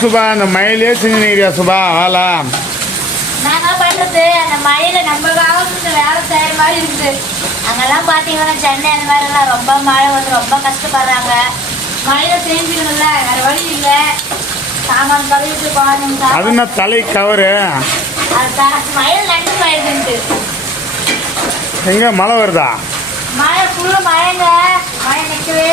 சுபா அந்த மயிலே செஞ்சுனியா சுபா ஆளா நாங்க பண்றது அந்த மழையில நம்ம காலத்துல வேலை செய்யற மாதிரி இருக்குது அங்கெல்லாம் பாத்தீங்கன்னா சென்னை அந்த மாதிரி எல்லாம் ரொம்ப மழை வந்து ரொம்ப கஷ்டப்படுறாங்க. மழையில செஞ்சுக்கணும்ல வேற வழி இல்ல. சாமான் கழுவிட்டு குழந்தைங்க அது என்ன தலை கவரு? அது மழையில நண்டு எங்க மழை வருதா? மழை ஃபுல்லு மழைங்க. மழை நிற்கவே.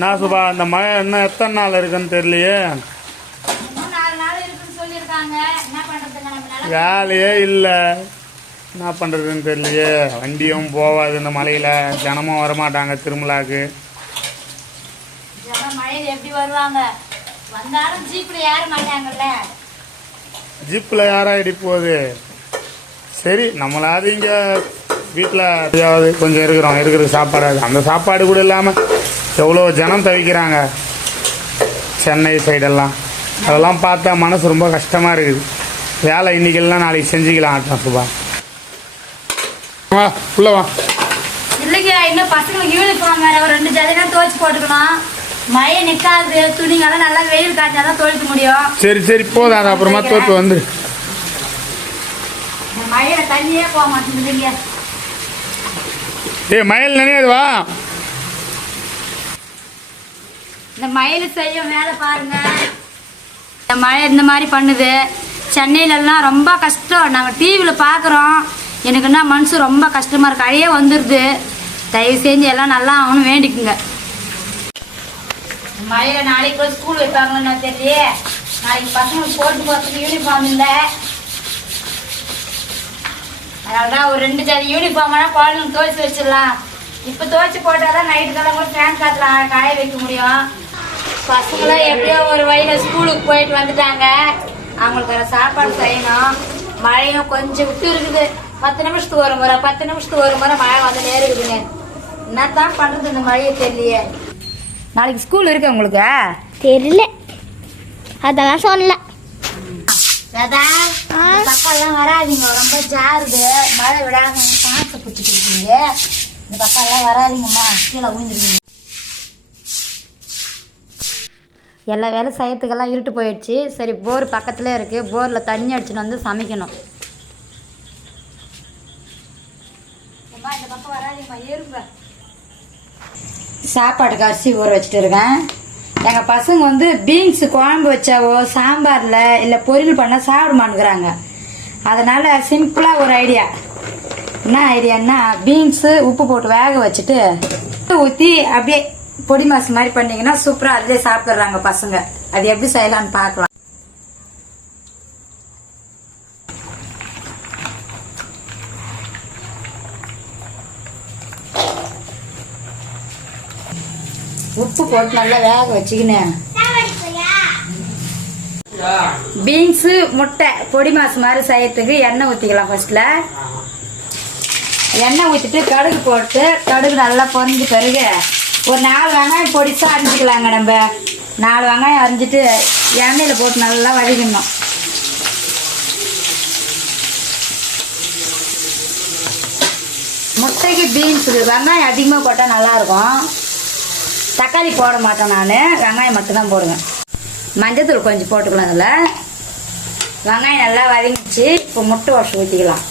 நான் சுபா அந்த மழை இன்னும் எத்தனை நாள் இருக்குன்னு தெரியலையே? வேலையே இல்லை. என்ன பண்ணுறதுன்னு தெரியலையே. வண்டியும் போகாது இந்த மழையில் ஜனமும் வரமாட்டாங்க திருமலாக்கு. ஜிப்பில் யாராயிடி போகுது? சரி நம்மளாவது இங்கே வீட்டில் கொஞ்சம் இருக்கிறோம். இருக்கிற சாப்பாடு அந்த சாப்பாடு கூட இல்லாமல் எவ்வளோ ஜனம் தவிக்கிறாங்க? சென்னை சைடெல்லாம். அதெல்லாம் பார்த்தா மனசு ரொம்ப கஷ்டமாக இருக்குது. வேலை இன்னைக்கெல்லாம் நாளைக்கு செஞ்சுக்கலாம் ஆட்டம் சுபா. வா உள்ள வா. இல்லைங்க இன்னும் பசங்களுக்கு யூனிஃபார்ம் வேற ஒரு ரெண்டு ஜதினா துவைச்சு போட்டுக்கணும். மழை நிற்காது துணிங்கெல்லாம் நல்லா வெயில் காய்ச்சாதான் துவைக்க முடியும். சரி சரி போதும் அது அப்புறமா தோத்து வந்து. மழையில தண்ணியே போக மாட்டேங்குதுங்க ஏய் மயில் நினையாது வா. இந்த மயில் செய்யும் வேலை பாருங்க. இந்த மழை இந்த மாதிரி பண்ணுது. சென்னையிலலாம் ரொம்ப கஷ்டம். நாங்கள் டிவியில் பார்க்குறோம் எனக்குன்னா மனசு ரொம்ப கஷ்டமாக இருக்குது அழையே வந்துடுது தயவு செஞ்சு எல்லாம் நல்லா ஆகணும் வேண்டிக்குங்க. மழையில் நாளைக்கு கூட ஸ்கூல் வைப்பாங்கன்னு தெரியலையே. நாளைக்கு பசங்களுக்கு போட்டு போகிறதுக்கு யூனிஃபார்ம் இல்லை. அதனாலதான் ஒரு ரெண்டு ஜாதி யூனிஃபார்மான குழந்தைங்க துவைச்சி வச்சிடலாம். இப்போ துவைச்சி போட்டாதான் நைட்டு நைட்டுக்கெல்லாம் கூட ஃபேன் காட்டில் காய வைக்க முடியும். பசங்களாம் எப்படியோ ஒரு வழியில ஸ்கூலுக்கு போயிட்டு வந்துட்டாங்க. அவங்களுக்கு வேற சாப்பாடு செய்யணும். மழையும் கொஞ்சம் விட்டு இருக்குது. பத்து நிமிஷத்துக்கு ஒரு முறை பத்து நிமிஷத்துக்கு ஒரு முறை மழை வந்து நேருக்குதுங்க. என்னத்தான் பண்றது இந்த மழையை தெரியலையே. நாளைக்கு ஸ்கூல் இருக்கு உங்களுக்கு? தெரியல. அதெல்லாம் சொல்லல. பக்கம்லாம் வராதீங்க. ரொம்ப ஜாருது. மழை விடாம காசை பிடிச்சிட்டு இருக்கீங்க. இந்த பக்கம்லாம் வராதீங்கம்மா. கீழே விழுந்துருக்கீங்க எல்லா வேலை செய்யறதுக்கெல்லாம் இருட்டு போயிடுச்சு. சரி போர் பக்கத்தில் இருக்குது போரில் தண்ணி அடிச்சுன்னு வந்து சமைக்கணும். சாப்பாட்டுக்கு அரிசி ஊற வச்சுட்டு இருக்கேன். எங்கள் பசங்க வந்து பீன்ஸ் குழம்பு வச்சாவோ சாம்பாரில் இல்லை பொரியல் பண்ணால் சாப்பிடுமானுங்கிறாங்க அதனால் சிம்பிளாக ஒரு ஐடியா. என்ன ஐடியான்னா பீன்ஸு உப்பு போட்டு வேக வச்சுட்டு ஊற்றி அப்படியே பொடி மாசு மாதிரி பண்ணீங்கன்னா சூப்பராக அதிலே சாப்பிட்றாங்க பசங்க. அது எப்படி செய்யலாம்னு பார்க்கலாம். உப்பு போட்டு நல்லா வேக வச்சுக்கினேன் பீன்ஸு முட்டை பொடி மாசு மாதிரி செய்யறதுக்கு எண்ணெய் ஊற்றிக்கலாம் ஃபர்ஸ்ட்ல எண்ணெய் ஊற்றிட்டு கடுகு போட்டு கடுகு நல்லா பொறிஞ்சு பிறகு ஒரு நாலு வெங்காயம் பொடிசா அரிஞ்சிக்கலாங்க நம்ம. நாலு வெங்காயம் அரிஞ்சிட்டு எண்ணெயில் போட்டு நல்லா வதக்கிடணும் முட்டைக்கு பீன்ஸ் வெங்காயம் அதிகமாக போட்டால் நல்லாயிருக்கும். தக்காளி போட மாட்டேன் நான். வெங்காயம் மட்டும்தான் போடுவேன். மஞ்சத்தூள் கொஞ்சம் போட்டுக்கலாம் அதில் வெங்காயம் நல்லா வதங்கிச்சு இப்போ முட்டை வாஷ் ஊற்றிக்கலாம்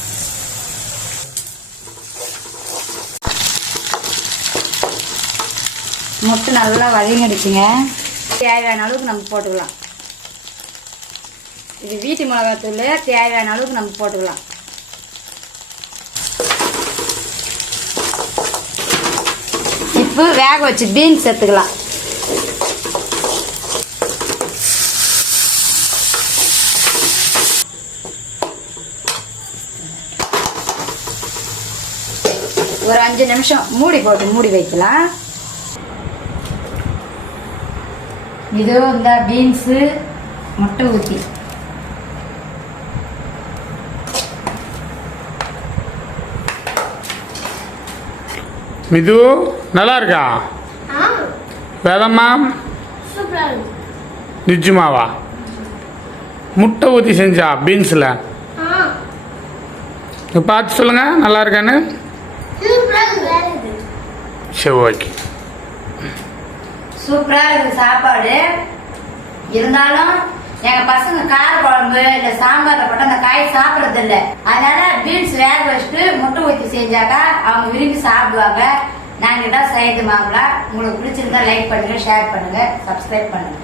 முட்டை நல்லா வதங்கிடுச்சுங்க தேவையான அளவுக்கு நம்ம போட்டுக்கலாம். இது வீட்டு மிளகாத்தூள் தேவையான அளவுக்கு நம்ம போட்டுக்கலாம். இப்போ வேக வச்சு பீன்ஸ் சேர்த்துக்கலாம் ஒரு அஞ்சு நிமிஷம் மூடி போட்டு மூடி வைக்கலாம். இதோ இந்த பீன்ஸு முட்டை ஊற்றி மிது நல்லா இருக்கா வேதம்மா? நிஜமாவா? முட்டை ஊற்றி செஞ்சா பீன்ஸில்? பார்த்து சொல்லுங்க நல்லா இருக்கான்னு சரி ஓகே. சூப்பரா இருக்குது சாப்பாடு. இருந்தாலும் எங்க பசங்க கார குழம்பு இல்ல சாம்பார்ல போட்டு அந்த காய் சாப்பிடறது இல்ல. அதனால பீன்ஸ் வேக வச்சுட்டு முட்டை ஊற்றி செஞ்சாக்கா அவங்க விரும்பி சாப்பிடுவாங்க. நாங்க தான் செய்து மாங்களா உங்களுக்கு பிடிச்சிருந்தா லைக் பண்ணுங்க ஷேர் பண்ணுங்க சப்ஸ்கிரைப் பண்ணுங்க.